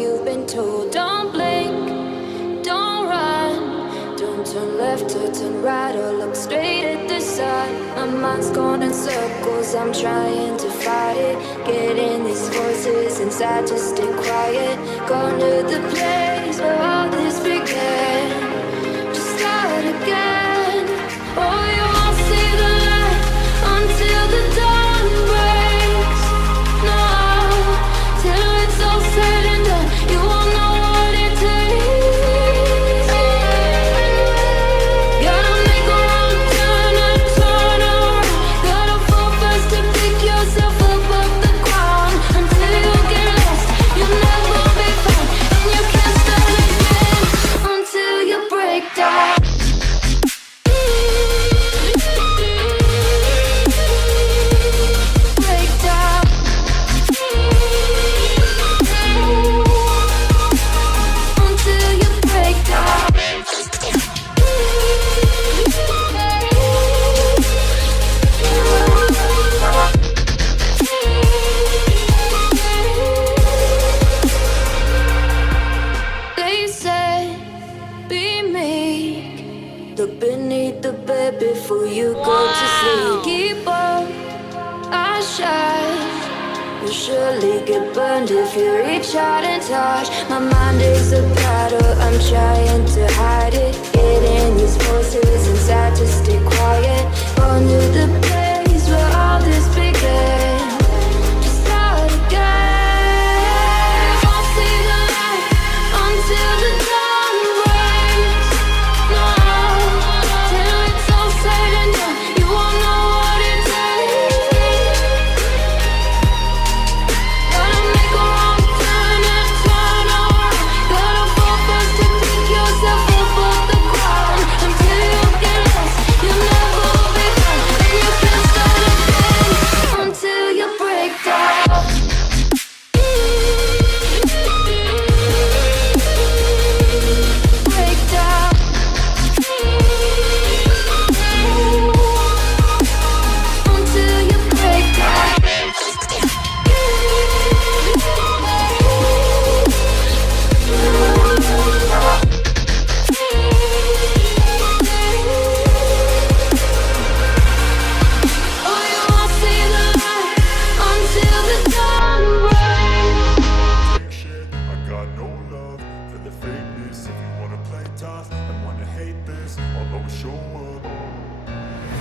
you've been told. Don't blink, don't run, don't turn left or turn right or look straight at the sun. My mind's going in circles, I'm trying to fight it. Getting these voices inside to stay quiet. Gone to the place where all this began. Just start again. Oh, you won't see the light until the dawn breaks. No, till it's all said and done, you won't know what it takes. Gotta make a wrong turn and turn around. Gotta fall fast to pick yourself up off the ground. Until you get lost, you'll never be found. And you can't start again until you break down. Break down. Until you break down. They said, be meek. Look beneath the bed before you go to sleep. Keep on, I shine. You'll surely get burned if you reach out and touch. My mind is a battle, I'm trying to hide it. Getting these voices inside to stay quiet. On to the place where all this began. Just start again. You won't see the light until the dawn breaks. No, till it's all said and done, you won't know what it takes. Gotta make a wrong turn and turn around. Gotta fall fast to pick yourself up off the ground. Until you get lost, you'll never be found. And you can't start again until you break down. Break down. Until you break down. Oh, you won't see the light until the dawn breaks. Shit, I got no love for the fakeness. If you wanna play tough and wanna hate this, I'll always show up.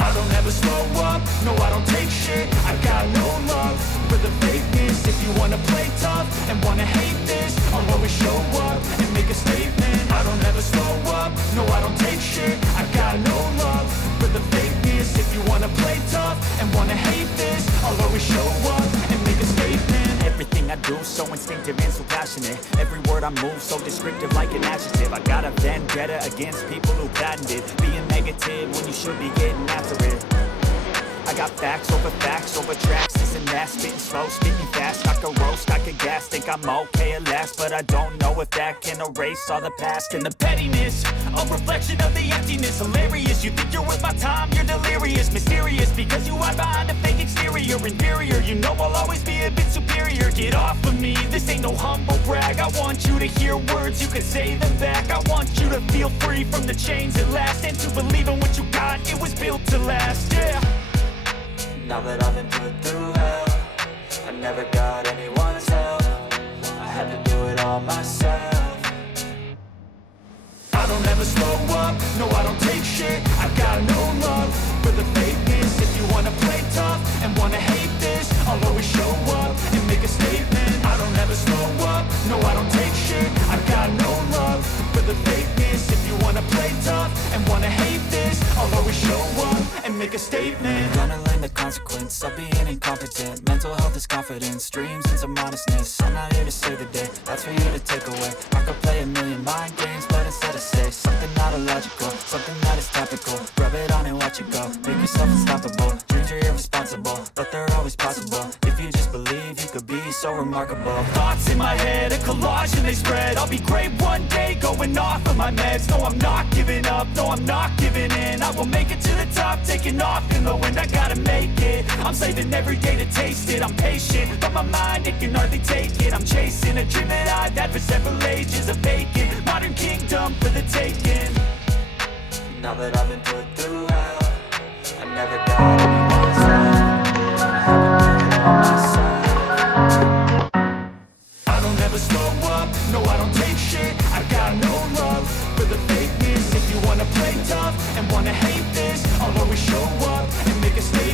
I don't ever slow up, no I don't take shit. I got no love for the fakeness. If you wanna play tough and wanna hate this, I'll always show up and make a statement. I don't ever slow up, no I don't take shit. I got no love for the fakeness. If you wanna play tough and wanna hate this, I'll always show up and make a statement. Everything I do so instinctive and so passionate. Every word I move so descriptive like an adjective. I got a vendetta against people who patented being negative when you should be getting after it. I got facts over tracks. This and that, spitting slow, speaking fast. I could roast, I could gas, think I'm okay at last, but I don't know if that can erase all the past. And the pettiness, a reflection of the emptiness. Hilarious, you think you're worth my time, you're delirious. Mysterious, because you hide behind a fake exterior. Inferior, you know I'll always be a bit superior. Get off of me, this ain't no humble brag. I want you to hear words, you can say them back. I want you to feel free from the chains at last, and to believe in what you got, it was built to last, yeah. Now that I've been put through hell, I never got anyone's help. I had to do it all myself. I don't ever slow up, no I don't take shit. I got no love for the fakeness. If you wanna play tough and wanna hate this, I'll always show up and make a statement. I don't ever slow up, no I don't take shit. I got no love for the fakeness. If you wanna play tough and wanna hate this, I'll always show up and make a statement. Gonna learn the consequence of being incompetent. Mental health is confidence, dreams and some honestness. I'm not here to save the day, that's for you to take away. I could play a million mind games, but instead I say something not illogical, something that is topical. Rub it on and watch it go, make yourself unstoppable. Dreams you're irresponsible, but they're always possible. If you just believe, you could be so remarkable. Thoughts in my head, a collage and they spread. I'll be great one day, going off of my meds. No, I'm not giving up, no, I'm not giving in. I will make it to the top, taking off in the wind. I gotta make it, I'm saving every day to taste it. I'm patient, but my mind, it can hardly take it. I'm chasing a dream that I've had for several ages. A vacant, modern kingdom for the taking. Now that I've been put through hell, I never got anyone's help. I myself. I don't ever slow up, no I don't take shit. I got no love for the fakeness. If you wanna play tough and wanna hate this, I'll always show up and make a statement.